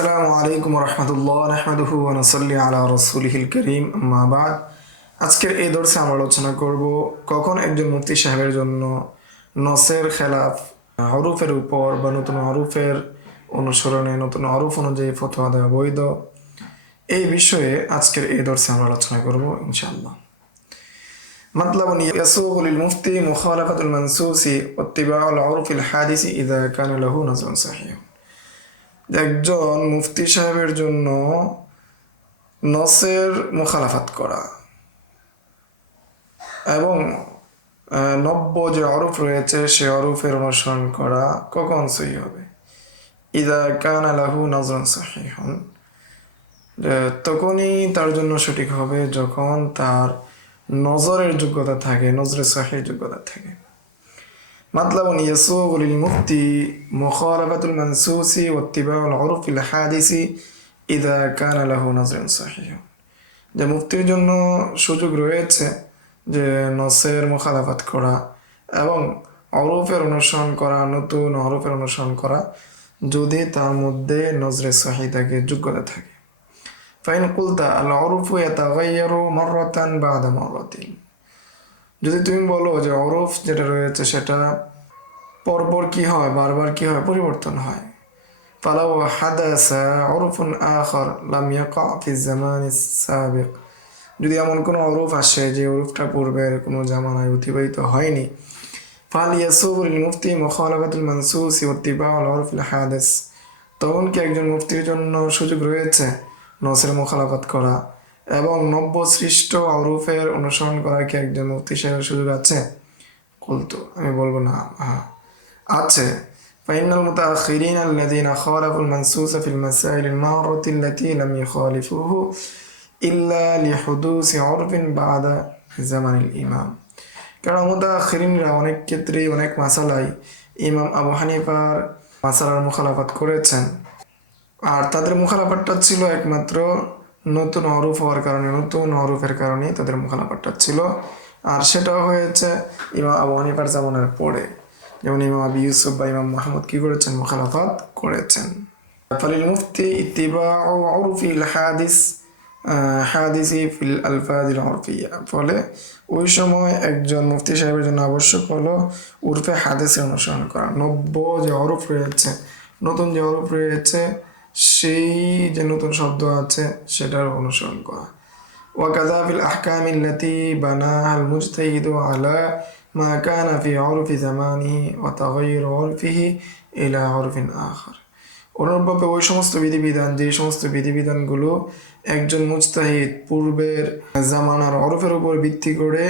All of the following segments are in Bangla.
আসসালামু আলাইকুম রহমতুল্লাহ নাহমাদুহু ওয়া নুসাল্লি আলা রাসূলিহিল কারীম আম্মা বাদ। আজকের এই দর্শে আমরা আলোচনা করব কখন একজন মুফতি সাহেবের জন্য নসের খেলাফ হরফের উপর বা নতুন হরফের অনুসরণে নতুন হরফ অনুযায়ী ফতোয়া দেওয়া বৈধ। এই বিষয়ে আজকের এই দর্শে আমরা আলোচনা করব ইনশাআল্লাহ। مطلب يسوغ للمفتي مخالفة المنصوص واتباع العرف الحادث إذا كان له نظر صحيح। একজন মুফতি সাহেবের জন্য নসের মুখালাফাত করা এবং নব্য যে অরূপ রয়েছে সে অরূপের অনুসরণ করা কখন সহি হবে? ইদা কানা লাহু নজরুন সহিহুন, তখনই তার জন্য সঠিক হবে যখন তার নজরের যোগ্যতা থাকে, নজরে সহির যোগ্যতা থাকে। مطلب يسوغ للمفتي مخالفة المنصوص واتباع العرف الحادث إذا كان له نظر صحيح। যে মুফতির জন্য সুযোগ রয়েছে যে নসের মুখালাফাত করা এবং অরূপের অনুসরণ করা, নতুন অরূপের অনুসরণ করা যদি তার মধ্যে নজরে সহি থাকে, যোগ্যতা থাকে। ফাইন কুলতা আল অরুফু ইয়াতাগায়্যারু মাররাতান বা'দা মাররাতিন, যদি তুমি বলো যে অরফ যেটা রয়েছে সেটা পরপর কি হয়, বারবার কি হয়, পরিবর্তন হয়। ফালাউ হাদাসা অরফুন আখার লাম ইয়াকা ফি জামানিস সাবিক, যদি এমন কোনো অরফ আসে যে অরফটা পূর্বের কোনো জামানায় অতিবাহিত হয়নি, ফাল ইয়াসুগু লিল মুফতি মুখালাফাতুল মানসুস ওয়া ইত্তিবাউল অরফিল হাদিস, তখন কি একজন মুফতির জন্য সুযোগ রয়েছে নসের মুখালাফাত করা এবং নব্য সৃষ্ট অরূপের অনুসরণ করার কি একজন মুফতি সাহেবের সুযোগ আছে? কুলতু, আমি বলবো না, হ্যাঁ আছে। ফাইনাল মুতাআখিরিন আল্লাযীনা খালাফুল মানসুস ফিল মাসাইল আল-মা'রুতি আল্লাতী লাম ইখালিফুহু ইল্লা লিহুদুসি উরফিন বা'দা জামানিল ইমাম। কারণ মুতাআখিরিনরা অনেক ক্ষেত্রেই অনেক মাসালাই ইমাম আবু হানিফার মাসালার মুখালাফাত করেছেন, আর তাদের মুখালাফাতটা ছিল একমাত্র নতুন হরফ হওয়ার কারণে, নতুন হরফের কারণে তাদের মুখালাফাতটা ছিল, আর সেটাও হয়েছে ইমাম আবু হানিফার জামানার পরে। যেমন ইমাম আবি ইউসুফ বা ইমাম মাহমুদ কি করেছেন? মুখালাফাত করেছেন। ফালিল মুফতি ইত্তিবাউ উরফিল হাদিসি ফিল আলফাজিল উরফিয়া, ফলে ওই সময় একজন মুফতি সাহেবের জন্য আবশ্যক হলো উরফে হাদিসের অনুসরণ করা, নব্য যে হরফ রয়েছে, নতুন যে হরফ রয়েছে সেই যে নতুন শব্দ আছে সেটার অনুসরণ করা। ওয়াকাযা ফিল আহকামি আল্লাতী বানাহা আল মুজতাহিদু আলা মা কানা ফি উরফি জামানিহি ওয়া তাগায়্যুর উরফিহি ইলা উরফিন আখার, অনুরূপভাবে ওই সমস্ত বিধিবিধান, যে সমস্ত বিধিবিধানগুলো একজন মুজতাহিদ পূর্বের জামানার অরফের উপর ভিত্তি করে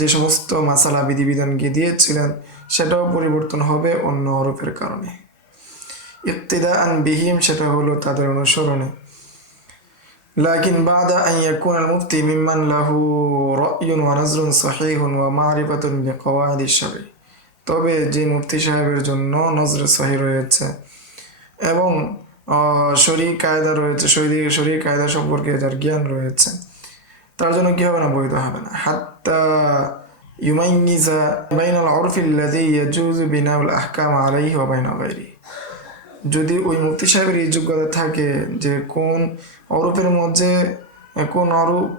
যে সমস্ত মাসালা বিধিবিধানকে দিয়েছিলেন সেটাও পরিবর্তন হবে অন্য অরফের কারণে। ইক্তিদাআন বিহিম, সেটা হলো তাদের অনুসরণে। লাকিন বাদা আন ইয়াকুনা আল মুফতি মিম্মান লাহু রায়ুন ওয়া নাজরুন সহিহুন ওয়া মারিফাতুন বিকাওয়াইদিশ শারঈ, তবে যে মুফতি সাহেবের জন্য নজরে সহি রয়েছে এবং শরঈ কায়দা রয়েছে, শরঈ কায়দা সম্পর্কে যার জ্ঞান রয়েছে, তার জন্য কি হবে না? বৈধ হবে না। হাত্তা ইউমাইয়িজা বাইনাল উরফি আল্লাযী ইয়াজুযু বিনাউল আহকাম আলাইহি ওয়া বাইনা গায়রিহি, যদি ওই মুফতি সাহেবের এই যোগ্যতা থাকে যে কোন অরূপের মধ্যে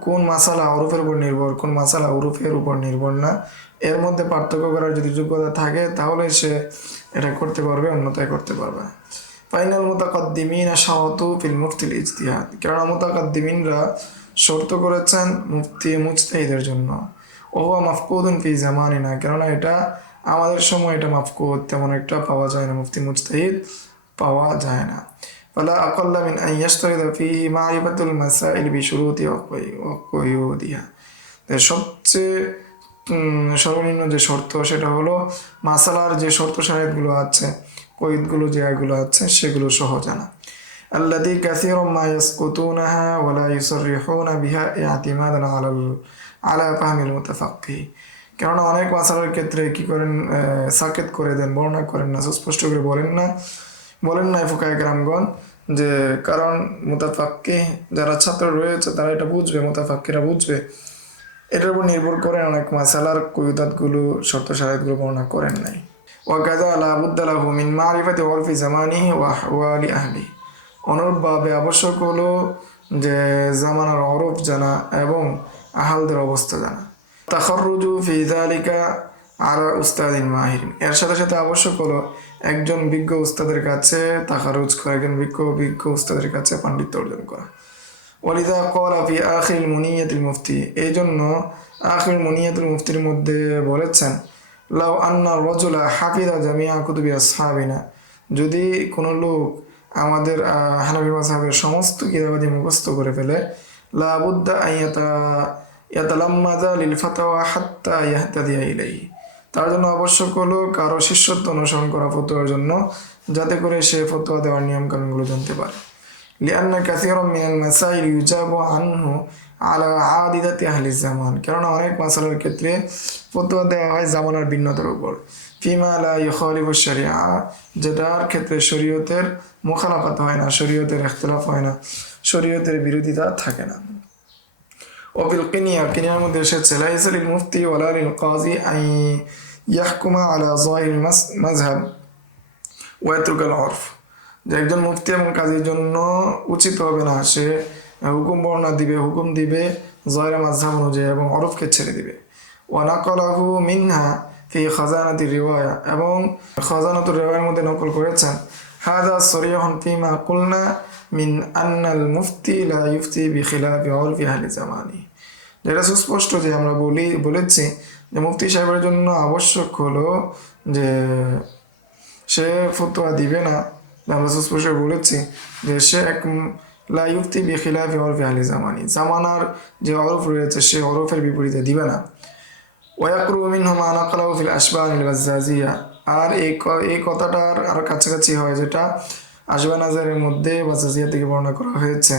কোন মাসালা অরূপের উপর নির্ভর, কোন মাসালা অরূপের উপর নির্ভর না, এর মধ্যে পার্থক্য করার যদি যোগ্যতা থাকে তাহলে সে এটা করতে পারবে, অন্যথায় করতে পারবে। ফাইনাল মুতাকাদ্দিমিনা শারাতু ফিল মুফতিল ইজতিহাদ, কারণ মুতাকাদ্দিমিনরা শর্ত করেছেন মুফতি মুজতাহিদের জন্য। ওয়া মাফকুদুন ফি জামানিনা, কেননা এটা আমাদের সময় এটা মাফকুদ, তেমন একটা পাওয়া যায় না, মুফতি মুজতাহিদ পাওয়া যায় না। ফালা আকাল্লা মিন আন ইয়াশতারিদা ফীহি মারিফাতুল মাসাইল বিশুরুতি ওয়া কুয়ুদিহা, সবচেয়ে সর্বনিম্ন যে শর্ত সেটা হলো মাসালার যে শর্ত শারাইতগুলো আছে, কয়দগুলো যে এগুলো আছে সেগুলো সহ জানা। আল্লাযী কাসীরুম মা ইয়াসকুতুনাহা ওয়া লা ইউসাররিহুনা বিহা ই'তিমাদান আলা ফাহমিল মুতাফাক্কিহ, কেননা অনেক মাসালার ক্ষেত্রে কি করেন? সাকেত করে দেন, বর্ণনা করেন না, সুস্পষ্ট করে বলেন না ফুকায়ে কেরামগণ, যে কারণ মুতাফাক্কিহ যারা ছাত্র রয়েছে তারা এটা বুঝবে, মুতাফাক্কিরা বুঝবে, এটার উপর নির্ভর করে অনেক মাসালার কুয়ুদাতগুলো, শর্ত শারাইতগুলো বর্ণনা করেন নাই। ওয়াকাযা লা বুদ্দা লাহু মিন মারিফাতি উরফি জামানিহি ওয়া আহওয়ালি আহলিহি, অনুরূপভাবে আবশ্যক হলো যে জামানার অরফ জানা এবং আহালদের অবস্থা জানা। তাখাররুজু ফি যালিকা আলা উস্তাদিন মাহিরিন, এর সাথে সাথে আবশ্যক হলো একজন বিজ্ঞ উস্তাদের কাছে তাখারুজ করা, একজন বিজ্ঞ উস্তাদের কাছে পাণ্ডিত্য অর্জন করা। ওয়ালিদা ক্বালা ফি আখিরিল মুনিয়াতিল মুফতি, এই জন্য আখির মুনিয়াতুল মুফতির মধ্যে বলেছেন লাউ আন্না রাজুলা হাফিযা জামিআ কুতুবি আসহাবিনা, যদি কোনো লোক আমাদের হানাফি মাযহাবের সমস্ত কিতাবাদি মুখস্থ করে ফেলে, লা বুদ্দা আন ইয়াতালাম্মাযা লিল ফাতওয়া হাত্তা ইয়াহতাদিয়া ইলাইহি, তার জন্য আবশ্যক হলো কারো শিষ্যত্ব অনুসরণ করা ফতোয়ার জন্য, যাতে করে সে ফতোয়া দেওয়ার নিয়মকানুনগুলো জানতে পারে। লিআন্না কাসীরাম মিনাল মাসাইল ইউজাবু আনহু আলা আদিদাতি আহলি জামান, কারণ অনেক মাসালার ক্ষেত্রে ফতোয়া দেওয়া হয় জামানার ভিন্নতার উপর। ফিমা লা ইউখালিফু শরিয়া, যেটার ক্ষেত্রে শরীয়তের মুখালাফাত হয় না, শরীয়তের ইখতিলাফ হয় না, শরীয়তের বিরোধিতা থাকে না। ওফিল কিনিয়ার মধ্যে এসেছে লাইসা লিল মুফতি ওয়ালা লিল কাযী আন ইয়াহকুমা আলা যাহিরিল মাযহাব ওয়া ইয়াতরুকাল উরফ, যে একজন মুফতি এবং কাজীর জন্য উচিত হবে না সে হুকুম দিবে যাহির মাযহাব অনুযায়ী এবং উরফকে ছেড়ে দিবে। ওয়া নাকালাহু মিনহা ফি খাজানাতির রিওয়ায়া, এবং খাজানাতুর রিওয়ায়ার মধ্যে নকল করেছেন হাযা সরিহুন ফিমা কুলনা মিন আন্নাল মুফতি লা ইফতি বিখিলাফি উরফি আহলি জামানি, যেটা সুস্পষ্ট যে আমরা বলেছি যে মুফতি সাহেবের জন্য আবশ্যক হলো যে সে ফতোয়া দিবে না, আমরা সুস্পষ্ট বলেছি যে সে লা ইফতি বিখিলাফি উরফি আহলি জামানি, জামানার যে উরফ রয়েছে সে উরফের বিপরীতে দিবে না। ওয়াকরু মিনহু মা নাকালাহু ফিল আশবানিল বাজ্জাজিয়া, আর এই কথাটার আর কাছাকাছি হয় যেটা আশবানাজারের মধ্যে বাজ্জাজিয়া থেকে বর্ণনা করা হয়েছে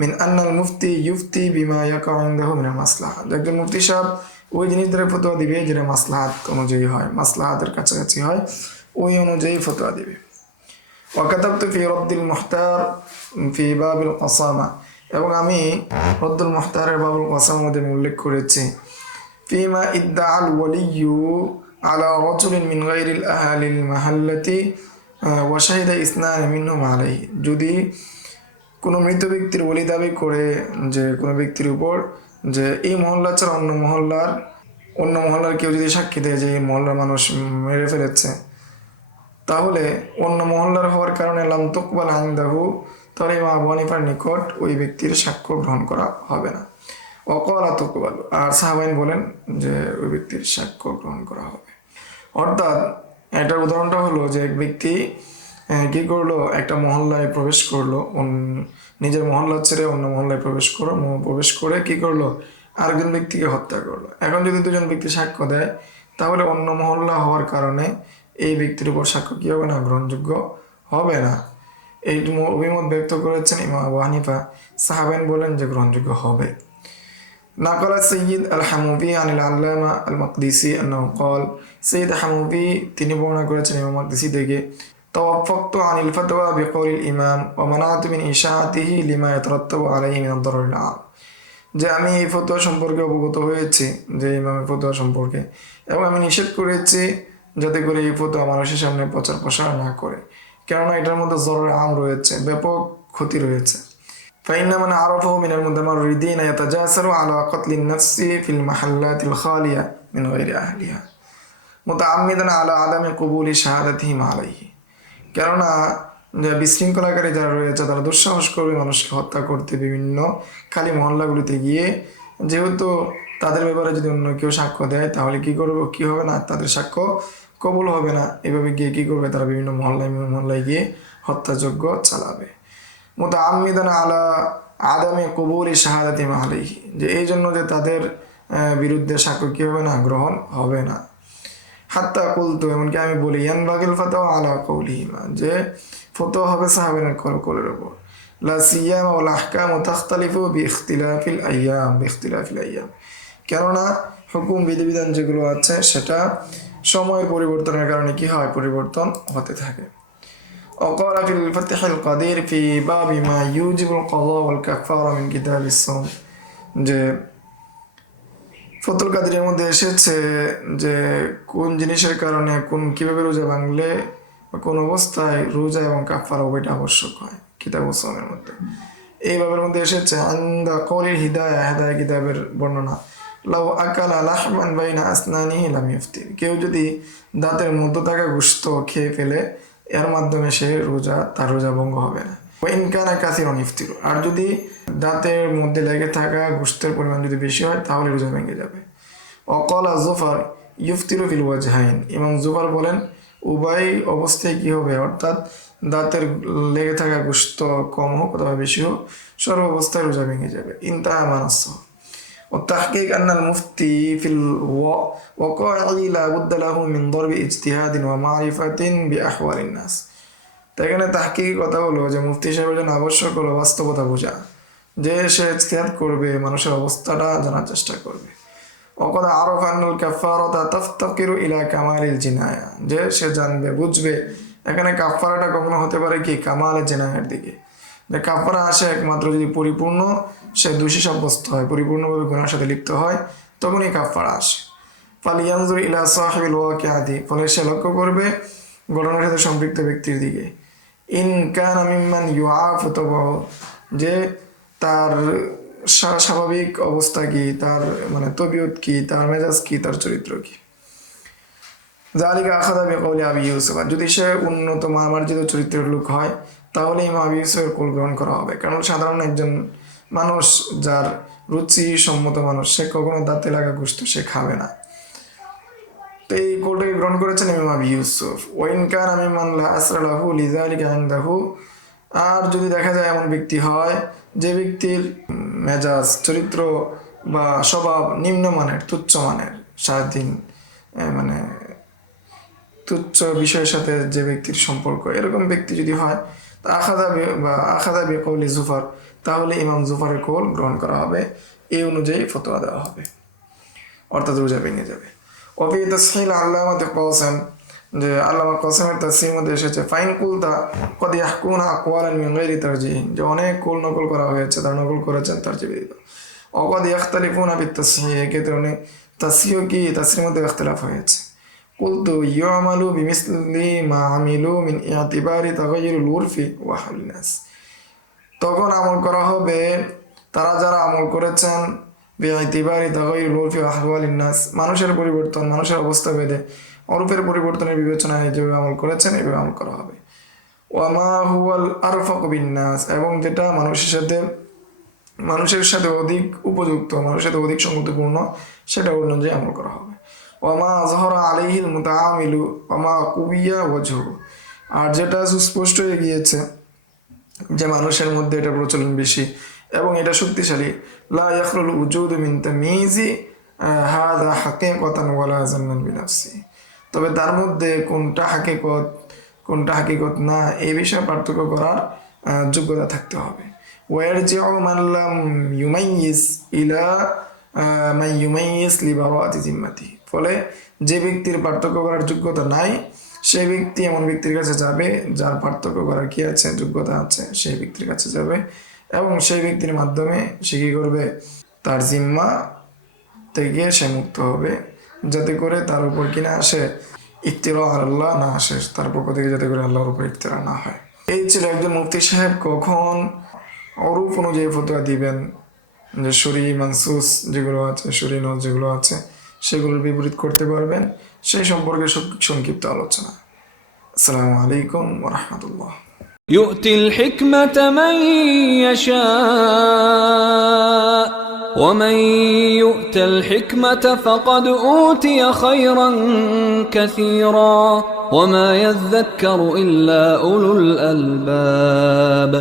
মিন আন্নাল মুফতি ইউফতি বিমা ইয়াকাউ ইনদাহু মিনাল মাসলাহা, একজন মুফতি সাহেব ওই জিনিস ধরে ফতোয়া দিবে যেটা মাসলাহাত অনুযায়ী হয়, মাসলাহাতের কাছাকাছি হয়, ওই অনুযায়ী ফতোয়া দিবে। ওয়াকাতাবতু ফি রাদ্দিল মুহতার ফি বাবিল কাসামা, এবং আমি রদ্দুল মুহতারের বাবুল কাসামার মধ্যে উল্লেখ করেছি ফিমা ইদ্দাআল ওয়ালিয়্যু আলা রাজুলিন মিন গায়রিল আহলিল মাহাল্লাতি ওয়া শাহিদা ইসনান মিনহুম আলাইহি, যদি কোনো মৃত ব্যক্তির ওলি দাবি করে যে কোনো ব্যক্তির উপর যে এই মহল্লা ছাড়া অন্য মহল্লার কেউ যদি সাক্ষী দেয় যে এই মহল্লার মানুষ মেরে ফেলেছে, তাহলে অন্য মহল্লার হওয়ার কারণে লাম তুকবাল ইনদাহু, তাহলে ইমাম আবু হানিফার নিকট ওই ব্যক্তির সাক্ষ্য গ্রহণ করা হবে না। ওয়াকালা তুকবাল, আর সাহাবাইন বলেন যে ওই ব্যক্তির সাক্ষ্য গ্রহণ করা হবে। অর্থাৎ এটার উদাহরণটা হলো যে এক ব্যক্তি কি করলো, একটা মহল্লায় প্রবেশ করলো, নিজের মহল্লা ছেড়ে অন্য মহল্লায় প্রবেশ করে কি করলো, আরেকজন ব্যক্তিকে হত্যা করলো। এখন যদি দুজন ব্যক্তি সাক্ষ্য দেয়, তাহলে অন্য মহল্লা হওয়ার কারণে এই ব্যক্তির উপর সাক্ষ্য কি হবে না, গ্রহণযোগ্য হবে না। এই অভিমত ব্যক্ত করেছেন ইমাম আবু হানিফা, সাহাবাইন বলেন যে গ্রহণযোগ্য হবে। নাকালা সৈয়দ আল হামুবি আনিল আল্লামা আল মাকদিসি আন্নাহু ক্বাল, সৈয়দ হামুবি তিনি বর্ণনা করেছেন ইমাম মাকদিসি থেকে তাওয়াফাকতু আনিল ফাতওয়া বিকওলিল ইমাম ওয়া মানাতু মিন ইশাআতিহি লিমা ইয়াতারাত্তাবু আলাইহি মিন আদ-দারারিল আম, যে আমি এই ফতোয়া সম্পর্কে অবগত হয়েছি, যে ইমামের ফতোয়া সম্পর্কে, এবং আমি নিষেধ করেছি যাতে করে এই ফতোয়া মানুষের সামনে প্রচার প্রসার না করে, কেননা এটার মধ্যে জরর আম রয়েছে, ব্যাপক ক্ষতি রয়েছে। ফাইন্না মান আরাফাহু মিনাল মুতামাররিদিনা ইয়াতাজাসারু আলা কাতলিন নাফসি ফিল মাহাল্লাতিল খালিয়া মিন গায়রি আহলিহা মুতাআম্মিদান আলা আদামি কবুলি শাহাদাতিহিম আলাইহি, কেননা বিশৃঙ্খলাকারী যারা রয়েছে তারা দুঃসাহস করবে মানুষকে হত্যা করতে বিভিন্ন খালি মহল্লাগুলিতে গিয়ে, যেহেতু তাদের ব্যাপারে যদি অন্য কেউ সাক্ষ্য দেয় তাহলে কি হবে না, তাদের সাক্ষ্য কবুল হবে না। এভাবে গিয়ে কি করবে, তারা বিভিন্ন মহল্লায় গিয়ে হত্যাযজ্ঞ চালাবে। মুতাআম্মিদান আলা আদামি কবুলি শাহাদাতিহিম আলাইহি, যে এই জন্য যে তাদের বিরুদ্ধে সাক্ষ্য কি হবে না, গ্রহণ হবে না। হাত্তা কুলতু, এমনকি আমি বলি ইয়ানবাগিল ফাতওয়া আলা কওলিহিমা, যে ফতোয়া হবে সাহাবাদের কওলের উপর। লা সিয়ামা ওয়াল আহকামু তাখতালিফু বিইখতিলাফিল আইয়াম, কেননা হুকুম বিধিবিধান যেগুলো আছে সেটা সময়ের পরিবর্তনের কারণে কি হয়, পরিবর্তন হতে থাকে। ওয়াকালা ফিল ফাতহিল কাদির ফি বাবি মা ইউজিবুল কাযা ওয়াল কাফারা মিন কিতাবিস সাওম, যে ফতুল কাদিরের মধ্যে এসেছে যে কোন জিনিসের কারণে কিভাবে রোজা ভাঙলে কোন অবস্থায় রোজা এবং কাফারা উভয়টা আবশ্যক হয়। কিতাবুস সাওমের মধ্যে। এই বাবের মধ্যে এসেছে আনদা কওলিল হিদায়া কিতাবের বর্ণনা, লাউ আকালা লাহমান বাইনা আসনানিহি লাম ইফতির, কেউ যদি দাঁতের মধ্যে থাকা গোশত খেয়ে ফেলে এর মাধ্যমে তার রোজা ভঙ্গ হবে না। ওয়াইন কানা কাসিরান ইফতির, আর যদি দাঁতের মধ্যে লেগে থাকা গোশতের পরিমাণ যদি বেশি হয় তাহলে রোজা ভেঙে যাবে। অকলা জুফার ইফতিরু ফিল ওয়াজহাইন, ইমাম জুফার বলেন উভয় অবস্থায় কি হবে, অর্থাৎ দাঁতের লেগে থাকা গোশত কম হোক অথবা বেশি হোক, সর্ব অবস্থায় রোজা ভেঙে যাবে। ইনতাহা মানাস والتحقيق أن المفتي في الوقائع لا بد له من ضرب اجتهاد ومعرفة بأحوال الناس। তাই এখানে তাহকিকের কথা হলো যে মুফতি সাহেবের জন্য আবশ্যক হলো বাস্তবতা বোঝা, যে সে ইজতিহাদ করবে, মানুষের অবস্থাটা জানার চেষ্টা করবে। وقد عرف أن الكفارة تفتقر إلى كمال الجناية, যে সে জানবে বুঝবে এখানে কাফারাটা কখনো হতে পারে কি কামাল জিনায়ের দিকে, যে কাফারা আসে একমাত্র যদি পরিপূর্ণ সে দোষী সাব্যস্ত হয়, পরিপূর্ণভাবে গুনাহের সাথে লিপ্ত হয়, তখনই কাফারা আসে। ফালিয়ানজুর ইলা সাহিবিল ওয়াকিআতি, ফলে সে লক্ষ্য করবে ঘটনার সাথে সম্পৃক্ত ব্যক্তির দিকে। ইন কানা মিম্মান ইউআফু তাবাহু, যে তার স্বাভাবিক অবস্থা কি, তার মানে তবিয়ত কি, তার মেজাজ কি, তার চরিত্র কি। যালিকা আখাযা বিকওলি আবি ইউসুফ, যদি সে উন্নত মার্জিত চরিত্রের লোক হয় তাহলে ইমাম আবি ইউসুফের কল গ্রহণ করা হবে। কারণ সাধারণ একজন মানুষ যার রুচি সম্মত মানুষ, সে কখনো দাঁতে লাগা গোশত সে খাবে না, তো এই কলটাকে গ্রহণ করেছেন ইমাম আবি ইউসুফ। ওয়াইন কানা মিম্মান লা আসরা লাহু লিযালিকা ইনদাহু, আর যদি দেখা যায় এমন ব্যক্তি হয় যে ব্যক্তির মেজাজ চরিত্র বা স্বভাব নিম্নমানের, তুচ্ছ মানের, স্বাধীন মানে তুচ্ছ বিষয়ের সাথে যে ব্যক্তির সম্পর্ক, এরকম ব্যক্তি যদি হয় তা আখাযা বিকওলি জুফার, তাহলে ইমাম জুফারের কওল গ্রহণ করা হবে, এই অনুযায়ী ফতোয়া দেওয়া হবে, অর্থাৎ রোজা ভেঙে যাবে। ওফি তাসহিল আল্লামাতে কাসিম, যে আল্লামা কাসিমের তাফসীরের মধ্যে এসেছে ফাইন কুলতা কদ ইয়াহকুনা আকওয়ালান মিন গায়রি তারজিহ, যে অনেক কওল নকল করা হয়েছে, তার নকল করেছেন তারজিহ ব্যতীত। ওকদ ইয়াখতালিফুনা বিত-তাসহিহ, এক্ষেত্রে অনেক তাসহিহ কি তাফসীরের মধ্যে ইখতিলাফ হয়েছে। কুলতু ইউমালু বিমিসলি মা আমিলু মিন ইতিবারি তাগায়্যুরুল উরফি ওয়া হাওলিন নাস, তখন আমল করা হবে তারা যারা আমল করেছেন বিইতিবারি তাগায়্যুরুল উরফি ওয়া হাওলিন নাস, মানুষের পরিবর্তন, মানুষের অবস্থা ভেদে অরূপের পরিবর্তনের বিবেচনায় যেভাবে আমল করেছেন এভাবে আমল করা হবে। ওয়া মা হুয়াল আরফাকু বিন নাস, এবং যেটা মানুষের সাথে অধিক উপযুক্ত, মানুষের সাথে অধিক সঙ্গতিপূর্ণ, সেটা অনুযায়ী আমল করা হবে। ওমা আযহারা আলাইহিল মুতাআমিলু ওমা কুবিয়া ওয়াজহু, আর যেটা সুস্পষ্ট হয়ে গিয়েছে যে মানুষের মধ্যে এটা প্রচলন বেশি এবং এটা শক্তিশালী, লা ইয়াখরুল উজুদু মিন তাময়িজি হাযা হাকীকাতান ওয়ালা জান্নান বিনাফসি, তবে তার মধ্যে কোনটা হাকিকত না এই বিষয়ে পার্থক্য করার যোগ্যতা থাকতে হবে। ওয়ারজিউ মান লাম ইউমাইয়িজ ইলা মান ইউমাইয়িজ লিবারাতি জিম্মাতি, ফলে যে ব্যক্তির পার্থক্য করার যোগ্যতা নাই সেই ব্যক্তি এমন ব্যক্তির কাছে যাবে যার পার্থক্য করার কি আছে, যোগ্যতা আছে, সেই ব্যক্তির কাছে যাবে এবং সেই ব্যক্তির মাধ্যমে সে কী করবে, তার জিম্মা থেকে সে মুক্ত হবে, যাতে করে তার উপর কিনা আসে ইফতিরা আল্লাহ না আসে, তার পক্ষ থেকে যাতে করে আল্লাহর উপর ইফতিরা না হয়। এই ছিল একজন মুফতি সাহেব কখন অরূপ অনুযায়ী ফতোয়া দিবেন, যে শরী মানসুস যেগুলো আছে, শরী নস যেগুলো আছে সেগুলোর বিপরীত করতে পারবেন, সেই সম্পর্কে সংক্ষিপ্ত আলোচনা। আসসালামু আলাইকুম ওয়া রাহমাতুল্লাহ। يؤتي الحكمة من يشاء ومن يؤت الحكمة فقد أوتي خيرا كثيرا وما يذكر إلا أولو الألباب